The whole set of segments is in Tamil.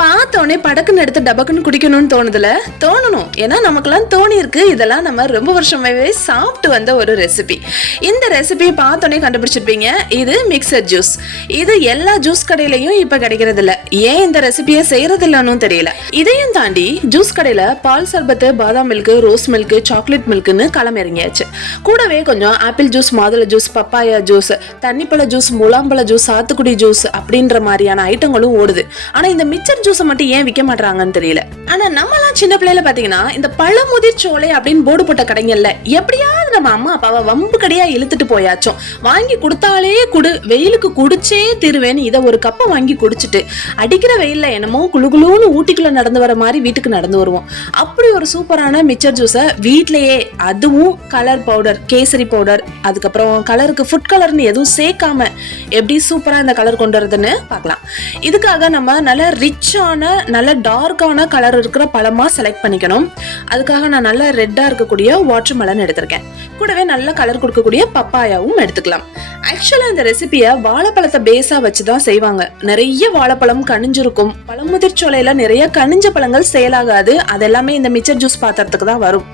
பார்த்தோன்னே படக்குன்னு எடுத்து டபக்குன்னு குடிக்கணும்னு தோணுதுல? தோணணும். ஏன்னா நமக்கெல்லாம் தோணி இருக்கு இதெல்லாம் நம்ம ரொம்ப வருஷமாகவே சாப்பிட்டு வந்த ஒரு ரெசிபி இந்த ரெசிபியை பார்த்தோன்னே கண்டுபிடிச்சிருப்பீங்க. இது மிக்சர் ஜூஸ் இது எல்லா ஜூஸ் கடையிலையும் இப்போ கிடைக்கிறது இல்லை ஏன் இந்த ரெசிபியை செய்யறது இல்லைன்னு தெரியல. இதையும் தாண்டி ஜூஸ் கடையில பால் சர்பத்து பாதாம் மில்க் ரோஸ் மில்க் சாக்லேட் மில்க்னு களம் இறங்கியாச்சு. கூடவே கொஞ்சம் ஆப்பிள் ஜூஸ் மாதுளை ஜூஸ் பப்பாயா ஜூஸ் தண்ணிப்பழ ஜூஸ் முலாம்பழ ஜூஸ் சாத்துக்குடி ஜூஸ் அப்படின்ற மாதிரியான ஐட்டங்களும் ஓடுது. ஆனால் இந்த மிச்சர் ஜூஸை மட்டும் ஏன் விற்க மாட்டாங்கன்னு தெரியல. ஆனா நம்மலாம் சின்ன பிள்ளையில பாத்தீங்கன்னா இந்த பழமுதிர் சோலை அப்படின்னு போர்டு போட்ட கடைங்கல்ல எப்படியாவது நம்ம அம்மா அப்பாவை வம்பு கடையா இழுத்துட்டு போயாச்சும். வாங்கி கொடுத்தாலே குடு வெயிலுக்கு குடிச்சே திருவேன்னு இதை ஒரு கப்பை வாங்கி குடிச்சிட்டு அடிக்கிற வெயில்ல என்னமோ குளு குளுன்னு ஊட்டிக்குள்ள நடந்து வர மாதிரி வீட்டுக்கு நடந்து வருவோம். அப்படி ஒரு சூப்பரான மிச்சர் ஜூஸை வீட்லயே அதுவும் கலர் பவுடர் கேசரி பவுடர் அதுக்கப்புறம் கலருக்கு ஃபுட் கலர்னு எதுவும் சேர்க்காம எப்படி சூப்பரா இந்த கலர் கொண்டு வரதுன்னு பார்க்கலாம். இதுக்காக நம்ம நல்ல ரிச்சான நல்ல டார்க்கான கலர் இருக்கிற பழமா செலக்ட் பண்ணிக்கணும். அதுக்காக நான் நல்லா ரெட்டா இருக்கக்கூடிய வாட்டர் மெலன் எடுத்திருக்கேன். கூடவே நல்ல கலர் கொடுக்கக்கூடிய பப்பாயாவும் எடுத்துக்கலாம். ஆக்சுவலா இந்த ரெசிபியை வாழைப்பழத்தை பேஸா வச்சு தான் செய்வாங்க. நிறைய வாழைப்பழம் கனிஞ்சிருக்கும். பழமுதிர்ச்சோலையில் நிறைய கனிஞ்ச பழங்கள் செயலாகாது. அதெல்லாமே இந்த மிச்சர் ஜூஸ் பாத்திரத்துக்கு தான் வரும்.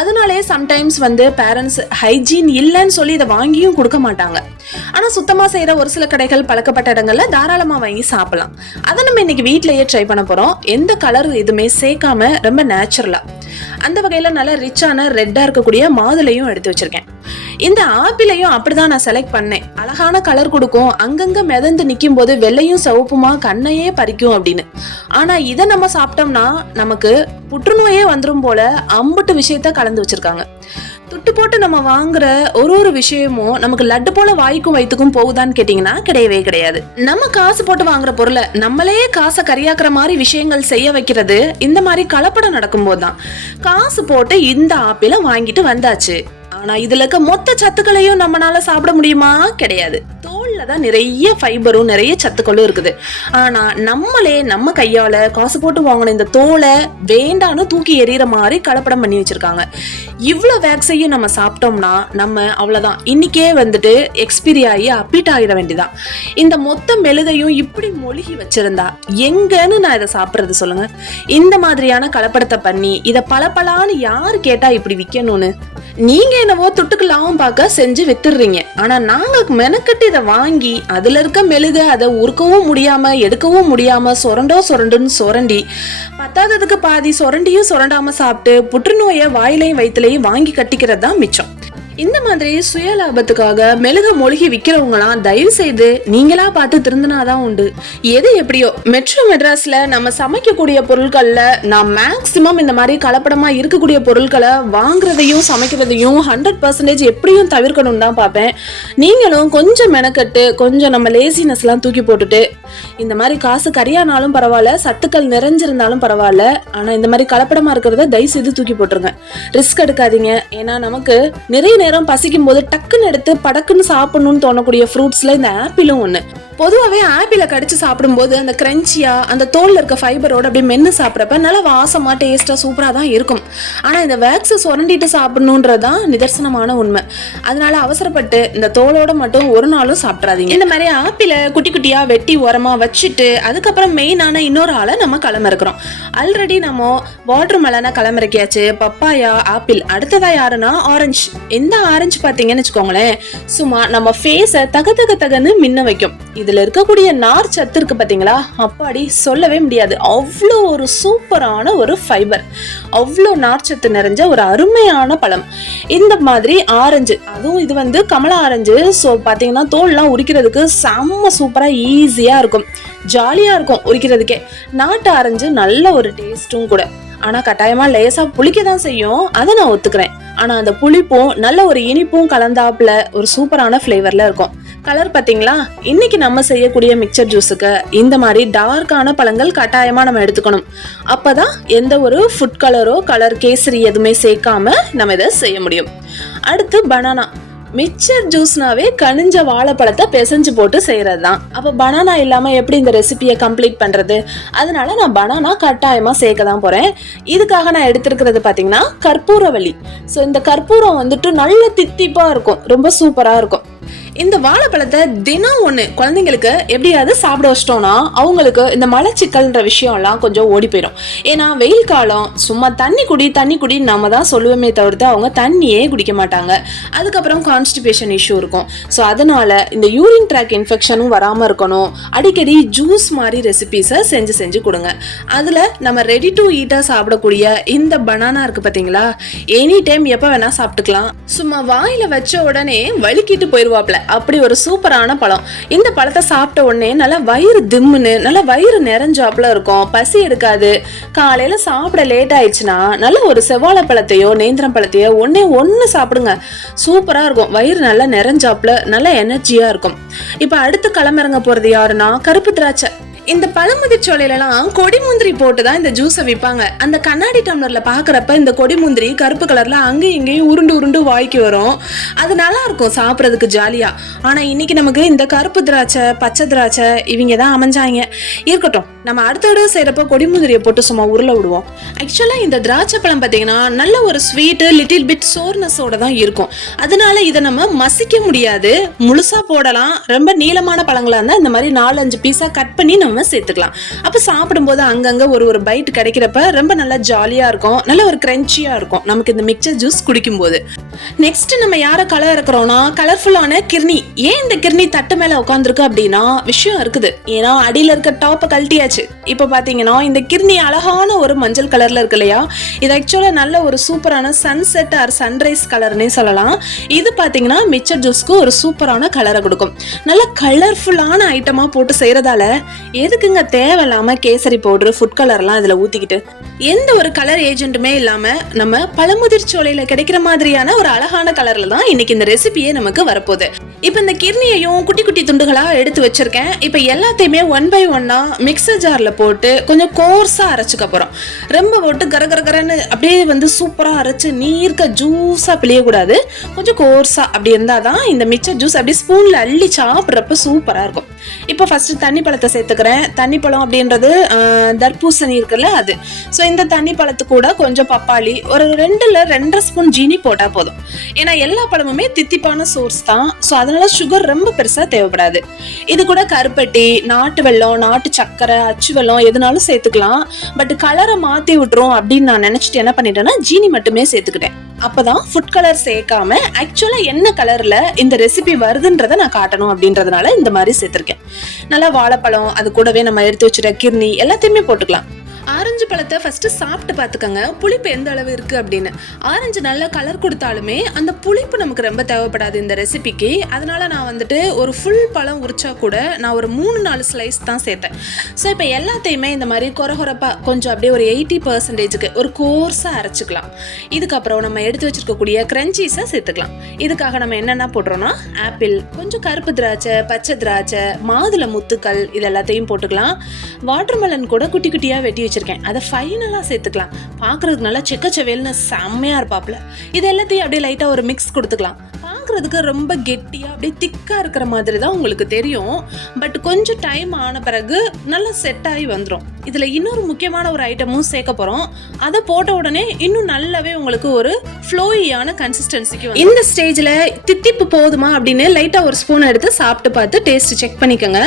அதனாலே சம்டைம்ஸ் வந்து பேரண்ட்ஸ் ஹைஜீன் இல்லைன்னு சொல்லி இதை வாங்கியும் கொடுக்க மாட்டாங்க. ஆனா சுத்தமா செய்யற ஒரு சில கடைகள் பழக்கப்பட்ட இடங்களில் தாராளமா வாங்கி சாப்பிடலாம். அதை நம்ம இன்னைக்கு வீட்லயே ட்ரை பண்ண போறோம். எந்த கலர் இது எதுவுமே சேர்க்காம ரொம்ப நேச்சுரலா அந்த வகையில நல்லா ரிச்சான ரெட்டா இருக்கக்கூடிய மாதுளையும் எடுத்து வச்சிருக்கேன். இந்த ஆப்பிளையும் அப்படிதான் நான் செலக்ட் பண்ணேன். அழகான கலர் கொடுக்கும். அங்கங்க மிதந்து நிற்கும் போது வெள்ளையும் சிவப்புமா கண்ணையே பறிக்கும் அப்படின்னு. ஆனா இதை நம்ம சாப்பிட்டோம்னா நமக்கு புற்றுநோயே வந்துடும் போல அம்புட்டு விஷயத்த கலந்து வச்சிருக்காங்க. துட்டு போட்டு நம்ம வாங்குற ஒரு ஒரு விஷயமும் நமக்கு லட்டு போல வாய்க்கும் வயிற்றுக்கும் போகுதான்னு கேட்டிங்கன்னா கிடையவே கிடையாது. நம்ம காசு போட்டு வாங்குற பொருளை நம்மளே காசை கரியாக்குற மாதிரி விஷயங்கள் செய்ய வைக்கிறது இந்த மாதிரி கலப்படம் நடக்கும்போது தான் காசு போட்டு இந்த ஆப்பிள வாங்கிட்டு வந்தாச்சு. ஆனா இதுல இருக்க மொத்த சத்துக்களையும் நம்மனால சாப்பிட முடியுமா? கிடையாது. தோல்ல தான் நிறைய ஃபைபரும் நிறைய சத்துக்களும் இருக்குது. ஆனா நம்மளே நம்ம கையால காசு போட்டு வாங்கின இந்த தோலை வேண்டான்னு தூக்கி எறிகிற மாதிரி கலப்படம் பண்ணி வச்சிருக்காங்க. இவ்வளோ வேக்ஸையும் நம்ம சாப்பிட்டோம்னா நம்ம அவ்வளோதான் இன்னைக்கே வந்துட்டு எக்ஸ்பீரி ஆகி அப்பிட் ஆகிட வேண்டியதான் இந்த மொத்த மெழுதையும் இப்படி மொழிகி வச்சிருந்தா எங்கன்னு நான் இதை சாப்பிட்றது சொல்லுங்க. இந்த மாதிரியான கலப்படத்தை பண்ணி இதை பளபளான்னு யார் கேட்டா இப்படி விற்கணும்னு நீங்க என்னவோ துட்டுக்கு லாபம் பார்க்க செஞ்சு வித்துடுறீங்க. ஆனா நாங்க மெனக்கட்டு இதை வாங்கி அதுல இருக்க மெழுக அதை உருக்கவும் முடியாம எடுக்கவும் முடியாம சொரண்டோ சொரண்டுன்னு சொரண்டி பத்தாததுக்கு பாதி சொரண்டியும் சொரண்டாம சாப்பிட்டு புற்றுநோயை வாயிலையும் வயிற்றுலையும் வாங்கி கட்டிக்கிறது தான் மிச்சம். இந்த மாதிரி சுய லாபத்துக்காக மெழுக மொழிகி விற்கிறவங்களாம் தயவு செய்து நீங்களா பார்த்து திருந்தினாதான் உண்டு. எது எப்படியோ மெட்ரோ மெட்ராஸ்ல நம்ம சமைக்கக்கூடிய பொருட்கள்ல நான் மேக்சிமம் இந்த மாதிரி கலப்படமா இருக்கக்கூடிய பொருட்களை வாங்குறதையும் சமைக்கிறதையும் ஹண்ட்ரட் பர்சன்டேஜ் எப்படியும் தவிர்க்கணும்னு தான் பார்ப்பேன். நீங்களும் கொஞ்சம் மெனக்கட்டு கொஞ்சம் நம்ம லேசினஸ்லாம் தூக்கி போட்டுட்டு இந்த மாதிரி காசு கரியானாலும் பரவாயில்ல சத்துக்கள் நிறைஞ்சிருந்தாலும் பரவாயில்ல. ஆனால் இந்த மாதிரி கலப்படமா இருக்கிறத தயவு செய்து தூக்கி போட்டுருங்க. ரிஸ்க் எடுக்காதீங்க. ஏன்னா நமக்கு நிறைய நேரம் பசிக்கும் போது டக்குன்னு எடுத்து படக்குன்னு சாப்பிடணும்னு தோணக்கூடிய ஃப்ரூட்ஸ்ல இந்த ஆப்பிளும் ஒன்று பொதுவாகவே ஆப்பிளை கடிச்சு சாப்பிடும்போது அந்த கிரன்ச்சியாக அந்த தோலில் இருக்க ஃபைபரோட அப்படியே மென்று சாப்பிட்றப்ப நல்லா வாசமாக டேஸ்ட்டாக சூப்பராக தான் இருக்கும். ஆனால் இந்த வேக்ஸை சுரண்டிட்டு சாப்பிடணுன்றது தான் நிதர்சனமான உண்மை. அதனால அவசரப்பட்டு இந்த தோலோட மட்டும் ஒரு நாளும் சாப்பிட்றாதீங்க இந்த மாதிரி ஆப்பிளை குட்டி குட்டியாக வெட்டி உரமா வச்சுட்டு அதுக்கப்புறம் மெயினான இன்னொரு ஆளை நம்ம களமிறக்கிறோம். ஆல்ரெடி நம்ம வாட்டர் மெலனை களமிறக்கியாச்சு பப்பாயா ஆப்பிள் அடுத்ததா யாருன்னா ஆரஞ்சு எந்த ஆரஞ்சு பார்த்தீங்கன்னு வச்சுக்கோங்களேன் சும்மா நம்ம ஃபேஸை தக தக தகன்னு மின்ன வைக்கும். இதுல இருக்கக்கூடிய நார் சத்து இருக்கு பாத்தீங்களா? அப்பாடி சொல்லவே முடியாது. அவ்வளோ ஒரு சூப்பரான ஒரு ஃபைபர் அவ்வளோ நார்ச்சத்து நிறைஞ்ச ஒரு அருமையான பழம். இந்த மாதிரி ஆரஞ்சு அதுவும் இது வந்து கமலா ஆரஞ்சு. ஸோ பார்த்தீங்கன்னா தோல்லாம் உரிக்கிறதுக்கு செம்ம சூப்பராக ஈஸியாக இருக்கும். ஜாலியாக இருக்கும் உரிக்கிறதுக்கே. நாட்டு ஆரஞ்சு நல்ல ஒரு டேஸ்ட்டும் கூட. ஆனால் கட்டாயமாக லேசாக புளிக்க தான் செய்யும். அதை நான் ஒத்துக்கிறேன். ஆனால் அந்த புளிப்பும் நல்ல ஒரு இனிப்பும் கலந்தாப்புல ஒரு சூப்பரான ஃப்ளேவரில் இருக்கும். கலர் பாத்தீங்களா இன்னைக்கு நம்ம செய்யக்கூடிய மிக்சர் ஜூஸுக்கு இந்த மாதிரி டார்க்கான பழங்கள் கட்டாயமாக நம்ம எடுத்துக்கணும். அப்பதான் எந்த ஒரு ஃபுட் கலரோ கலர் கேசரி எதுவுமே சேர்க்காம நம்ம இதை செய்ய முடியும். அடுத்து பனானா மிக்சர் ஜூஸ்னாவே கனிஞ்ச வாழைப்பழத்தை பிசைஞ்சு போட்டு செய்யறது தான் அப்போ பனானா இல்லாமல் எப்படி இந்த ரெசிபியை கம்ப்ளீட் பண்ணுறது அதனால நான் பனானா கட்டாயமாக சேர்க்க தான் போகிறேன் இதுக்காக நான் எடுத்திருக்கிறது பார்த்தீங்கன்னா கற்பூரவள்ளி. ஸோ இந்த கற்பூரம் வந்துட்டு நல்ல தித்திப்பாக இருக்கும். ரொம்ப சூப்பராக இருக்கும். இந்த வாழைப்பழத்தை தினம் ஒன்று குழந்தைங்களுக்கு எப்படியாவது சாப்பிட வச்சிட்டோம்னா அவங்களுக்கு இந்த மலச்சிக்கல்ன்ற விஷயம்லாம் கொஞ்சம் ஓடி போயிடும். ஏன்னா வெயில் காலம் சும்மா தண்ணி குடி தண்ணி குடி நம்ம தான் சொல்லுவோமே தவிர்த்து அவங்க தண்ணியே குடிக்க மாட்டாங்க. அதுக்கப்புறம் கான்ஸ்டிபேஷன் இஷ்யூ இருக்கும். ஸோ அதனால இந்த யூரின் ட்ராக் இன்ஃபெக்ஷனும் வராமல் இருக்கணும். அடிக்கடி ஜூஸ் மாதிரி ரெசிபீஸை செஞ்சு செஞ்சு கொடுங்க. அதில் நம்ம ரெடி டு ஈட்டாக சாப்பிடக்கூடிய இந்த பனானா இருக்கு பார்த்தீங்களா எனி டைம் எப்போ வேணால் சாப்பிட்டுக்கலாம். சும்மா வாயில் வச்ச உடனே வலிக்கிட்டு போயிடுவாப்ல அப்படி ஒரு சூப்பரான பழம். இந்த பழத்தை சாப்பிட்ட உடனே நல்லா வயிறு திம்முன்னு நல்லா வயிறு நிறைஞ்சாப்புல இருக்கும். பசி எடுக்காது. காலையில சாப்பிட லேட் ஆயிடுச்சுன்னா நல்ல ஒரு செவ்வாழை பழத்தையோ நேந்திரம் பழத்தையோ ஒன்னே ஒன்று சாப்பிடுங்க. சூப்பராக இருக்கும். வயிறு நல்லா நிறைஞ்சாப்புல நல்ல எனர்ஜியாக இருக்கும். இப்போ அடுத்து களமிறங்க போகிறது யாருன்னா கருப்பு திராட்சை. இந்த பழமுதிர்ச்சோலையிலலாம் கொடி முந்திரி போட்டு தான் இந்த ஜூஸை விற்பாங்க அந்த கண்ணாடி டம்ளர்ல பாக்குறப்ப இந்த கொடி முந்திரி கருப்பு கலர்ல அங்கேயும் இங்கேயும் உருண்டு உருண்டு வாய்க்கு வரும். அது நல்லா இருக்கும் சாப்பிட்றதுக்கு ஜாலியா ஆனா இன்னைக்கு நமக்கு இந்த கருப்பு திராட்சை பச்சை திராட்சை இவங்க தான் அமைஞ்சாங்க. இருக்கட்டும் நம்ம அடுத்த தடவை செய்யறப்ப கொடி முந்திரியை போட்டு சும்மா உருளை விடுவோம். ஆக்சுவலா இந்த திராட்சை பழம் பார்த்தீங்கன்னா நல்ல ஒரு ஸ்வீட்டு லிட்டில் பிட் சோர்னஸோட தான் இருக்கும். அதனால இதை நம்ம மசிக்க முடியாது. முழுசா போடலாம். ரொம்ப நீளமான பழங்களா இருந்தால் இந்த மாதிரி நாலஞ்சு பீஸா கட் பண்ணி நம்ம சேர்த்துக்கலாம். அப்போ சாப்பிடும்போது அங்கங்கே ஒரு ஒரு பைட் கிடைக்கிறப்ப ரொம்ப நல்லா ஜாலியா இருக்கும். நல்ல ஒரு கிரன்ச்சியா இருக்கும். நமக்கு இந்த மிக்சர் ஜூஸ் குடிக்கும்போது. நெக்ஸ்ட் நம்ம யாரை கலர் இருக்கிறோம்னா கலர்ஃபுல்லான கிர்னி. ஏன் இந்த கிர்னி தட்டு மேல உட்காந்துருக்கு அப்படின்னா விஷயம் இருக்குது. ஏன்னா அடியில இருக்க டாப்பை கழட்டியாச்சு. இப்போ பார்த்தீங்கன்னா இந்த கிர்னி அழகான ஒரு மஞ்சள் கலர்ல இருக்கு இல்லையா? இது ஆக்சுவலா நல்ல ஒரு சூப்பரான சன்செட் ஆர் சன்ரைஸ் கலர்னே சொல்லலாம். இது பாத்தீங்கன்னா மிக்சர் ஜூஸ்க்கு ஒரு சூப்பரான கலரை கொடுக்கும். நல்ல கலர்ஃபுல்லான ஐட்டமா போட்டு செய்யறதால எதுக்குங்க தேவையில்லாம கேசரி பவுடர் ஃபுட் கலர்லாம் இதுல ஊத்திக்கிட்டு? எந்த ஒரு கலர் ஏஜென்ட்டுமே இல்லாம நம்ம பழமுதிர் சோலையில கிடைக்கிற மாதிரியான ஒரு அழகான கலர்ல தான் இன்னைக்கு இந்த ரெசிபியே நமக்கு வரப்போகுது. இப்போ இந்த கிர்னியையும் குட்டி குட்டி துண்டுகளா எடுத்து வச்சிருக்கேன். இப்போ எல்லாத்தையுமே ஒன் பை ஒன்னா மிக்சர் ஜார்ல போட்டு கொஞ்சம் கோர்ஸா அரைச்சுக்க போறோம். ரொம்ப போட்டு கர கரன்னு அப்படியே வந்து சூப்பரா அரைச்சு நீர்க்க ஜூஸா பிழியக்கூடாது. கொஞ்சம் கோர்ஸா அப்படி இருந்தாதான் இந்த மிக்சர் ஜூஸ் அப்படியே ஸ்பூன்ல அள்ளி சாப்பிட்றப்ப சூப்பரா இருக்கும். இப்போ ஃபர்ஸ்ட் தண்ணி பழத்தை சேர்த்துக்கிறேன். தண்ணி பழம் அப்படின்றது தர்பூசணி இருக்குல்ல அது. ஸோ இந்த தண்ணி பழத்து கூட கொஞ்சம் பப்பாளி ஒரு ரெண்டுல ரெண்டரை ஸ்பூன் ஜீனி போட்டால் போதும். ஏன்னா எல்லா பழமுமே தித்திப்பான சோர்ஸ் தான். ஸோ அதனால சுகர் ரொம்ப பெருசாக தேவைப்படாது. இது கூட கருப்பட்டி நாட்டு வெல்லம் நாட்டு சக்கரை அச்சு வெள்ளம் எதுனாலும் சேர்த்துக்கலாம். பட் கலரை மாற்றி விட்டுரும் அப்படின்னு நான் நினச்சிட்டு என்ன பண்ணிட்டேன்னா ஜீனி மட்டுமே சேர்த்துக்கிட்டேன். அப்பதான் ஃபுட் கலர் சேர்க்காம ஆக்சுவலா என்ன கலர்ல இந்த ரெசிபி வருதுன்றத நான் காட்டணும் அப்படின்றதுனால இந்த மாதிரி சேர்த்திருக்கேன். நல்லா வாழைப்பழம் அது கூடவே நம்ம எடுத்து வச்சுட்ட கிர்னி எல்லாத்தையுமே போட்டுக்கலாம். ஆரஞ்சு பழத்தை ஃபஸ்ட்டு சாப்பிட்டு பார்த்துக்கோங்க. புளிப்பு எந்த அளவு இருக்குது அப்படின்னு. ஆரஞ்சு நல்லா கலர் கொடுத்தாலுமே அந்த புளிப்பு நமக்கு ரொம்ப தேவைப்படாது இந்த ரெசிபிக்கு அதனால் நான் வந்துட்டு ஒரு ஃபுல் பழம் உரிச்சா கூட நான் ஒரு மூணு நாலு ஸ்லைஸ் தான் சேர்த்தேன் ஸோ இப்போ எல்லாத்தையுமே இந்த மாதிரி குறகுறப்பாக கொஞ்சம் அப்படியே ஒரு எயிட்டி பர்சன்டேஜுக்கு ஒரு கோர்ஸாக அரைச்சிக்கலாம். இதுக்கப்புறம் நம்ம எடுத்து வச்சிருக்கக்கூடிய கிரன்ச்சீஸை சேர்த்துக்கலாம். இதுக்காக நம்ம என்னென்ன போடுறோன்னா ஆப்பிள் கொஞ்சம் கருப்பு திராட்சை பச்சை திராட்சை மாதுளை முத்துக்கள் இது எல்லாத்தையும் போட்டுக்கலாம். வாட்டர்மெலன் கூட குட்டி குட்டியாக வெட்டி வச்சிருக்கேன். அதை ஃபைனலாக சேர்த்துக்கலாம். பார்க்கறதுக்கு நல்லா செக்கச்சவேல்னு செம்மையாக இருப்பாப்புல. இது எல்லாத்தையும் அப்படியே லைட்டாக ஒரு மிக்ஸ் கொடுத்துக்கலாம். பார்க்கறதுக்கு ரொம்ப கெட்டியாக அப்படியே திக்காக இருக்கிற மாதிரி தான் உங்களுக்கு தெரியும். பட் கொஞ்சம் டைம் ஆன பிறகு நல்லா செட் ஆகி வந்துடும் இதில் இன்னொரு முக்கியமான ஒரு ஐட்டமும் சேர்க்க போகிறோம் அதை போட்ட உடனே இன்னும் நல்லாவே உங்களுக்கு ஒரு ஃப்ளோயியான கன்சிஸ்டன்சிக்கு இந்த ஸ்டேஜில் தித்திப்பு போதுமா அப்படின்னு லைட்டாக ஒரு ஸ்பூன் எடுத்து சாப்பிட்டு பார்த்து டேஸ்ட் செக் பண்ணிக்கோங்க.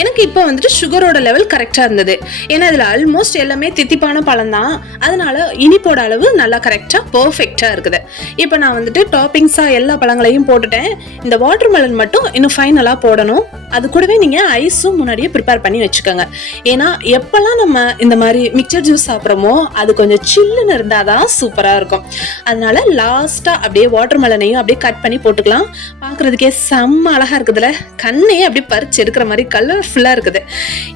எனக்கு இப்போ வந்துட்டு சுகரோட லெவல் கரெக்டாக இருந்தது. ஏன்னா இதில் ஆல்மோஸ்ட் எல்லாமே தித்திப்பான பழம் தான். அதனால இனிப்போட அளவு நல்லா கரெக்டாக பர்ஃபெக்டாக இருக்குது. இப்போ நான் வந்துட்டு டாப்பிங்ஸாக எல்லா பழங்களையும் போட்டுட்டேன். இந்த வாட்டர் மெலன் மட்டும் இன்னும் ஃபைனலாக போடணும். அது கூடவே நீங்கள் ஐஸும் முன்னாடியே ப்ரிப்பேர் பண்ணி வச்சுக்கோங்க. ஏன்னா எப்போல்லாம் நம்ம இந்த மாதிரி மிக்சர் ஜூஸ் சாப்பிட்றோமோ அது கொஞ்சம் சில்லுன்னு இருந்தால் தான் சூப்பராக இருக்கும். அதனால லாஸ்ட்டாக அப்படியே வாட்டர் மெலனையும் அப்படியே கட் பண்ணி போட்டுக்கலாம். பார்க்குறதுக்கே செம்ம அழகாக இருக்குதுல்ல கண்ணையே அப்படியே பறிச்சு எடுக்கிற மாதிரி கலர்ஃபுல்லாக இருக்குது.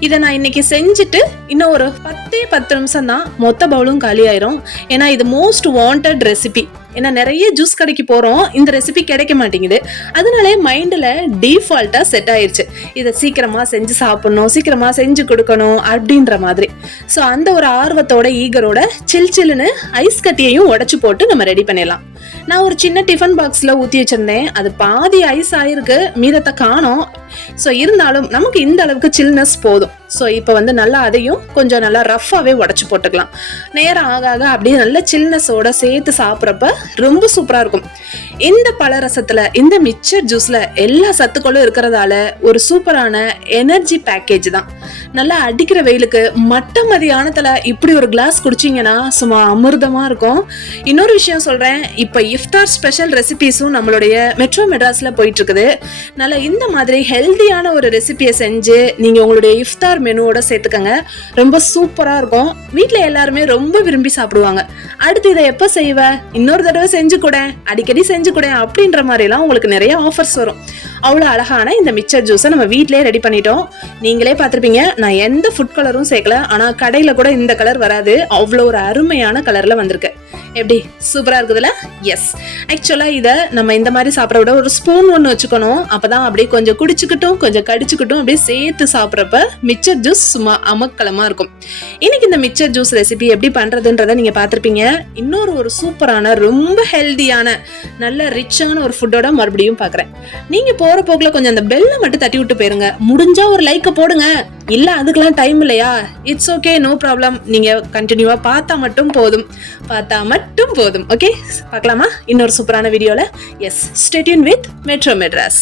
இதை நான் இன்னைக்கு செஞ்சுட்டு இன்னும் ஒரு பத்தே பத்து நிமிஷம் தான் மொத்த பவுலும் காலி ஆயிரும் ஏன்னா இது மோஸ்ட் வாண்டட் ரெசிபி ஏன்னா நிறைய ஜூஸ் கடைக்கு போகிறோம் இந்த ரெசிபி கிடைக்க மாட்டேங்குது. அதனாலே மைண்டில் டீஃபால்ட்டாக செட் ஆயிடுச்சு இதை சீக்கிரமாக செஞ்சு சாப்பிட்ணும் சீக்கிரமாக செஞ்சு கொடுக்கணும் அப்படின்ற மாதிரி. ஸோ அந்த ஒரு ஆர்வத்தோட ஈகரோட சில் சில்லுன்னு ஐஸ் கட்டியையும் உடச்சி போட்டு நம்ம ரெடி பண்ணிடலாம். நான் ஒரு சின்ன டிஃபன் பாக்ஸில் ஊற்றி வச்சிருந்தேன். அது பாதி ஐஸ் ஆயிருக்கு. மீதத்தை காணோம். ஸோ இருந்தாலும் நமக்கு இந்த அளவுக்கு சில்னஸ் போதும். ஸோ இப்போ வந்து நல்லா அதையும் கொஞ்சம் நல்லா ரஃப்பாகவே உடச்சி போட்டுக்கலாம். நேரம் ஆக ஆக அப்படியே நல்ல சில்னஸோட சேர்த்து சாப்பிட்றப்ப ரொம்ப சூப்பராக இருக்கும். இந்த பழரசத்தில் இந்த மிக்சர் ஜூஸில் எல்லா சத்துக்களும் இருக்கிறதால ஒரு சூப்பரான எனர்ஜி பேக்கேஜ் தான். நல்லா அடிக்கிற வெயிலுக்கு மட்ட மதியானத்தில் இப்படி ஒரு கிளாஸ் குடிச்சீங்கன்னா சும்மா அமிர்தமாக இருக்கும். இன்னொரு விஷயம் சொல்கிறேன் இப்போ இப்போ இஃப்தார் ஸ்பெஷல் ரெசிபிஸும் நம்மளுடைய மெட்ரோ மெட்ராஸில் போயிட்டு இருக்குது நல்ல இந்த மாதிரி ஹெல்தியான ஒரு ரெசிபியை செஞ்சு நீங்கள் உங்களுடைய இஃப்தார் மெனுவோட சேர்த்துக்கங்க. ரொம்ப சூப்பராக இருக்கும். வீட்டில் எல்லாருமே ரொம்ப விரும்பி சாப்பிடுவாங்க. அடுத்து இதை எப்போ செய்வ? இன்னொரு தடவை செஞ்சு கூட. அடிக்கடி செஞ்சு கூட அப்படின்ற மாதிரிலாம் உங்களுக்கு நிறைய ஆஃபர்ஸ் வரும். அவ்வளோ அழகான இந்த மிக்சர் ஜூஸை நம்ம வீட்டிலே ரெடி பண்ணிட்டோம். நீங்களே பார்த்துருப்பீங்க. நான் எந்த ஃபுட் கலரும் சேர்க்கல. ஆனால் கடையில் கூட இந்த கலர் வராது. அவ்வளோ ஒரு அருமையான கலரில் வந்திருக்கு. எப்படி? சூப்பராக இருக்குதுல்ல? எஸ் ஆக்சுவலாக இதை நம்ம இந்த மாதிரி சாப்பிட்ற விட ஒரு ஸ்பூன் ஒன்று வச்சுக்கணும். அப்போ தான் அப்படியே கொஞ்சம் குடிச்சுக்கிட்டும் கொஞ்சம் கடிச்சுக்கிட்டும் அப்படியே சேர்த்து சாப்பிட்றப்ப மிச்சர் ஜூஸ் சும்மா அமக்கலமாக இருக்கும். இன்னைக்கு இந்த மிச்சர் ஜூஸ் ரெசிபி எப்படி பண்ணுறதுன்றதை நீங்கள் பார்த்துருப்பீங்க. இன்னொரு ஒரு சூப்பரான ரொம்ப ஹெல்தியான நல்ல ரிச்சான ஒரு ஃபுட்டோட மறுபடியும் பார்க்குறேன். நீங்கள் போகிற போக்கில் கொஞ்சம் அந்த பெல்லை மட்டும் தட்டி விட்டு போயிருங்க. முடிஞ்சால் ஒரு லைக்கை போடுங்க. இல்லை அதுக்கெல்லாம் டைம் இல்லையா? இட்ஸ் ஓகே நோ ப்ராப்ளம் நீங்கள் கண்டினியூவாக பார்த்தா மட்டும் போதும். பார்த்தா மட்டும் போதும். ஓகே பார்க்கலாமா? இன்னொரு சூப்பரான வீடியோவில் S stay tuned with metro Madras